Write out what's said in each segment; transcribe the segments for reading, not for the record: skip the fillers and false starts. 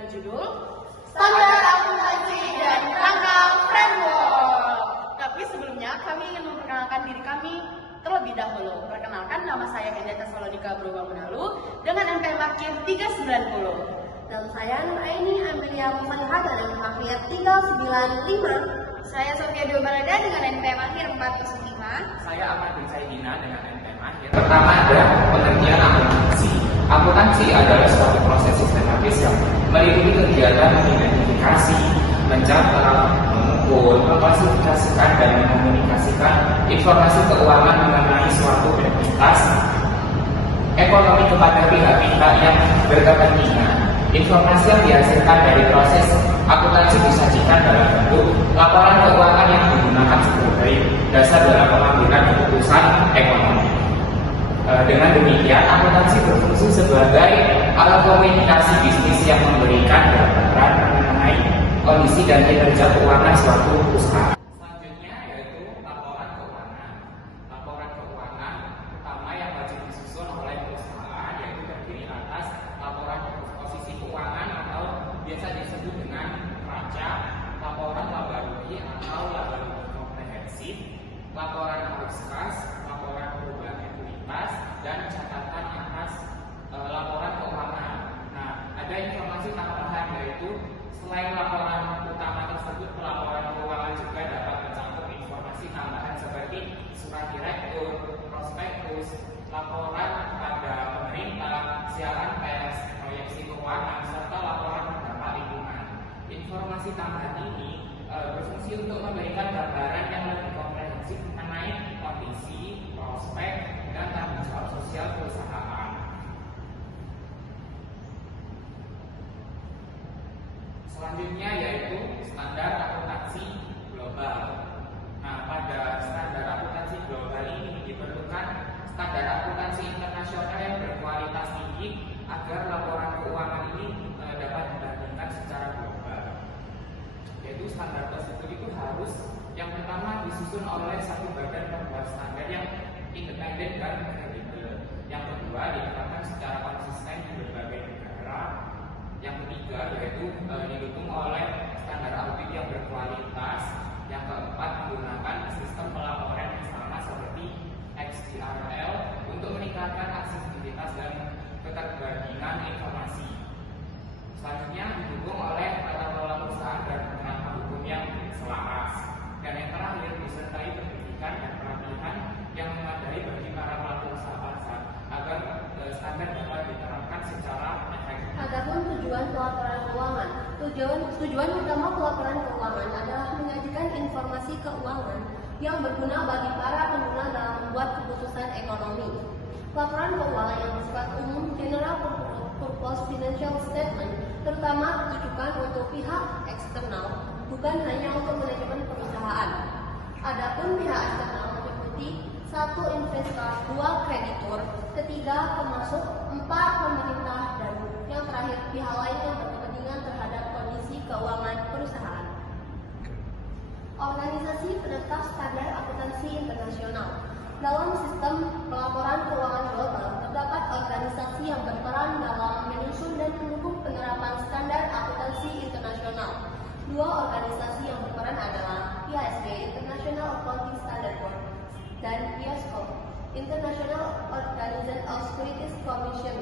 dengan judul Standar Akuntansi dan Kerangka Framework. Tapi sebelumnya kami ingin memperkenalkan diri kami terlebih dahulu. Perkenalkan, nama saya Hendeta Salodika Brobangunalu dengan NPM akhir 390. Dan saya Nur Aini Amelia Musalihah dengan akhir 395. Saya Sofia Dwi Barada dengan NPM akhir 405. Saya Ahmad bin Saidina dengan NPM akhir. Pertama ada pengertian akuntansi. Akuntansi adalah suatu proses sistematis yang meliputi kegiatan mengidentifikasi, mencatat, mengukur, mengklasifikasikan dan mengkomunikasikan informasi keuangan mengenai suatu entitas ekonomi kepada pihak-pihak yang berkepentingan. Informasi yang dihasilkan dari proses akuntansi disajikan dalam bentuk laporan keuangan yang digunakan sebagai dasar dalam pengambilan keputusan ekonomi. Dengan demikian, akuntansi berfungsi sebagai alat komunikasi bisnis yang memberikan gambaran mengenai kondisi dan kinerja keuangan suatu usaha. Selanjutnya yaitu laporan keuangan. Laporan keuangan utama yang wajib disusun oleh perusahaan yaitu terdiri atas laporan posisi keuangan atau biasa disebut dengan neraca, laporan laba rugi atau laba rugi komprehensif, laporan arus kas, laporan perubahan ekuitas, dan catatan atas laporan keuangan. Nah, ada informasi tambahan yaitu selain laporan utama tersebut, pelaporan keuangan juga dapat mencakup informasi tambahan seperti surat direktur, prospektus, laporan kepada pemerintah, siaran pers, proyeksi keuangan, serta laporan dampak lingkungan. Informasi tambahan ini berfungsi untuk memberikan gambaran yang lebih komprehensif mengenai kondisi, prospek, dan tanggung jawab sosial perusahaan. Selanjutnya yaitu standar akuntansi global. Nah, pada standar akuntansi global ini diperlukan standar akuntansi internasional yang berkualitas tinggi agar laporan keuangan ini dapat dibandingkan secara global. Yaitu standar tersebut itu harus yang pertama disusun oleh satu badan pembuat standar yang independen dan kredibel. Yang kedua diterapkan secara konsisten di berbagai negara. Yang ketiga yaitu didukung oleh standar audit yang berkualitas. Yang keempat menggunakan sistem pelaporan yang sama seperti XBRL untuk meningkatkan aksesibilitas dan keterbandingan informasi. Selanjutnya didukung oleh tata kelola perusahaan dan kerangka hukum yang selaras. Dan yang terakhir disertai pendidikan dan pelatihan yang memadai bagi para pelaku usaha agar standar dapat diterapkan secara efektif. Adapun tujuan pelaporan keuangan. Tujuan utama pelaporan keuangan adalah menyajikan informasi keuangan yang berguna bagi para pengguna dalam membuat keputusan ekonomi. Laporan keuangan yang bersifat umum (general purpose financial statement) terutama ditujukan untuk pihak eksternal, bukan hanya untuk manajemen perusahaan. Adapun pihak eksternal meliputi 1. investor, 2. kreditur, 3. pemasok, 4. pemerintah, dan yang terakhir pihak lain yang berkepentingan terhadap kondisi keuangan perusahaan. Organisasi penetap standar akuntansi internasional. Dalam sistem pelaporan keuangan global, terdapat organisasi yang berperan dalam menyusun dan mendukung penerapan standar akuntansi internasional. Dua organisasi yang berperan adalah IASB (International Accounting Standard Board) dan IASCO (International Organization of Securities Commission).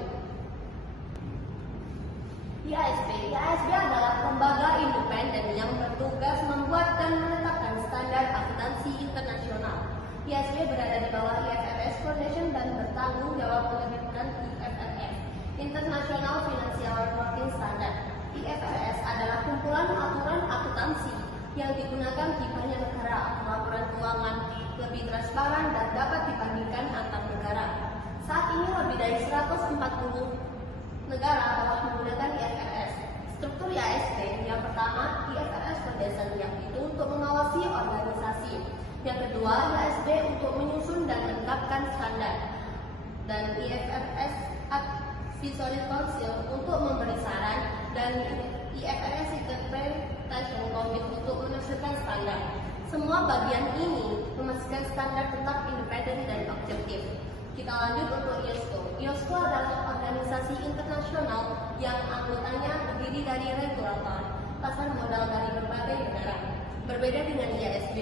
IASB adalah lembaga independen yang bertugas membuat dan menetapkan standar akuntansi internasional. IASB berada di bawah IFRS Foundation dan bertanggung jawab menerbitkan IFRS (International Financial Reporting Standard). IFRS adalah kumpulan aturan akuntansi yang digunakan di banyak negara. Laporan keuangan lebih transparan dan dapat dibandingkan antar negara. Saat ini lebih dari 140 negara telah menggunakan IFRS. Struktur IASB yang pertama, IFRS Foundation yang itu untuk mengawasi organisasi. Yang kedua, IASB untuk menyusun dan menetapkan standar. Dan IFRS Advisory Council untuk memberi saran, dan IFRS Interpretation Committee untuk menafsirkan standar. Semua bagian ini memastikan standar tetap independen dan objektif. Kita lanjut untuk IOSCO. IOSCO adalah organisasi internasional yang anggotanya terdiri dari regulator, pasar modal dari berbagai negara. Berbeda dengan IASB,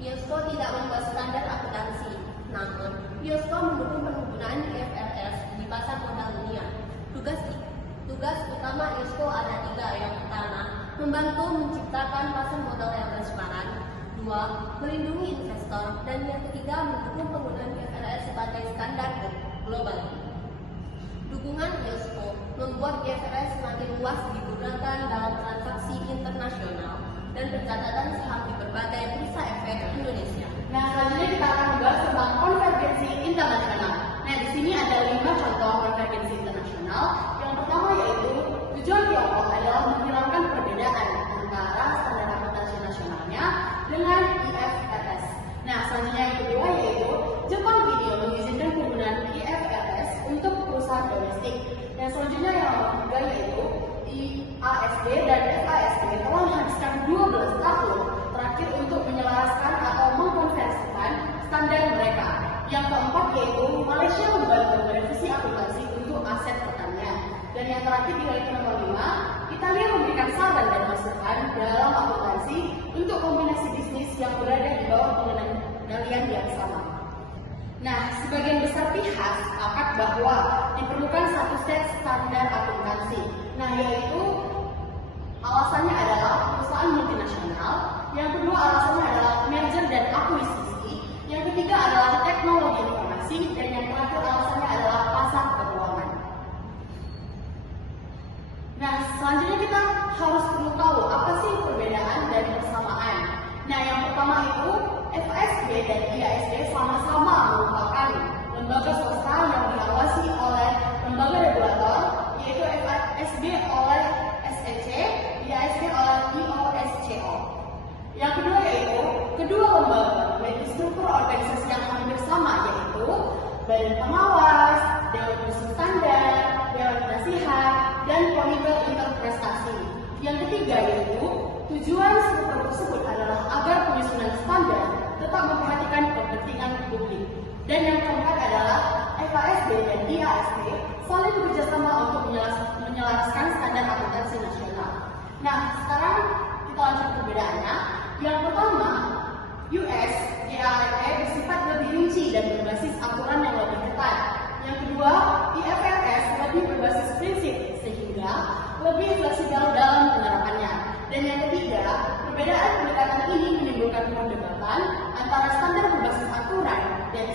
IOSCO tidak membuat standar akuntansi, namun IOSCO mendukung penggunaan IFRS di pasar modal dunia. Tugas utama IOSCO ada 3. Yang pertama, membantu menciptakan pasar modal yang transparan. 2. Melindungi investor. Dan yang ketiga, mendukung penggunaan IFRS sebagai standar global. Dukungan IOSCO membuat IFRS semakin luas digunakan dalam transaksi internasional dan pencatatan saham di berbagai bursa efek Indonesia. Nah, selanjutnya kita akan membahas tentang konvergensi internasional. Nah, di sini ada 5 contoh konvergensi internasional. Yang pertama yaitu tujuan Tiongkok adalah menghilangkan perbedaan antara standar akuntansi nasionalnya dengan IFRS. Nah, selanjutnya yang kedua yaitu Jepang Video mengizinkan penggunaan IFRS untuk perusahaan domestik. Dan selanjutnya yang ketiga yaitu IASB dan FASB telah menghabiskan 12 tahun terakhir untuk menyelaraskan atau mengkonversikan standar mereka. Yang keempat yaitu Malaysia membantu merevisi akuntansi untuk aset pertanian. Dan yang terakhir yaitu nomor 5, Italia memberikan saran dan masukan dalam akuntansi untuk kombinasi bisnis yang berada di bawah pengendalian yang sama. Nah, sebagian besar pihak sepakat bahwa diperlukan satu set standar akuntansi. Nah, yaitu alasannya adalah perusahaan multinasional, yang kedua alasannya adalah merger dan akuisisi, yang ketiga adalah teknologi informasi, dan yang terakhir alasannya adalah pasar keuangan. Nah, selanjutnya kita harus perlu tahu apa sih perbedaan dan persamaan. Nah, yang pertama itu FASB dan IASB sama-sama merupakan lembaga swasta yang diawasi oleh lembaga regulator, yaitu FASB oleh SEC, IASB oleh IOSCO. Yang kedua yaitu kedua lembaga memiliki struktur organisasi yang hampir sama, yaitu Badan Pengawas, Dewan Khusus Standar, Dewan Penasihat, dan Komite Interprestasi. Yang ketiga yaitu tujuan struktur tersebut adalah agar penyusunan standar tetap memperhatikan kepentingan publik. Dan yang keempat adalah FASB dan IASB saling bekerjasama untuk menyelaraskan standar akuntansi nasional. Nah, sekarang kita lanjut perbedaannya. Yang pertama, US GAAP bersifat lebih rinci dan berbasis aturan yang lebih ketat. Yang kedua, IFRS lebih berbasis prinsip sehingga lebih fleksibel dalam penerapannya. Dan yang ketiga, perbedaan pendekatan ini menimbulkan perdebatan antara standar berbasis aturan dan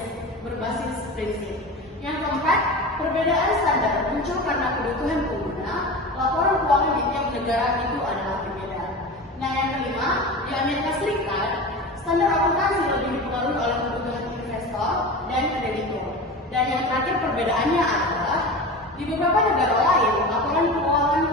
berbasis prinsip. Yang keempat, perbedaan standar muncul karena kebutuhan pengguna, laporan keuangan di tiap negara itu adalah berbeda. Nah, yang kelima, di Amerika Serikat, standar akuntansi lebih dipengaruhi oleh kebutuhan investor dan kreditur. Dan yang terakhir perbedaannya adalah di beberapa negara lain, laporan keuangan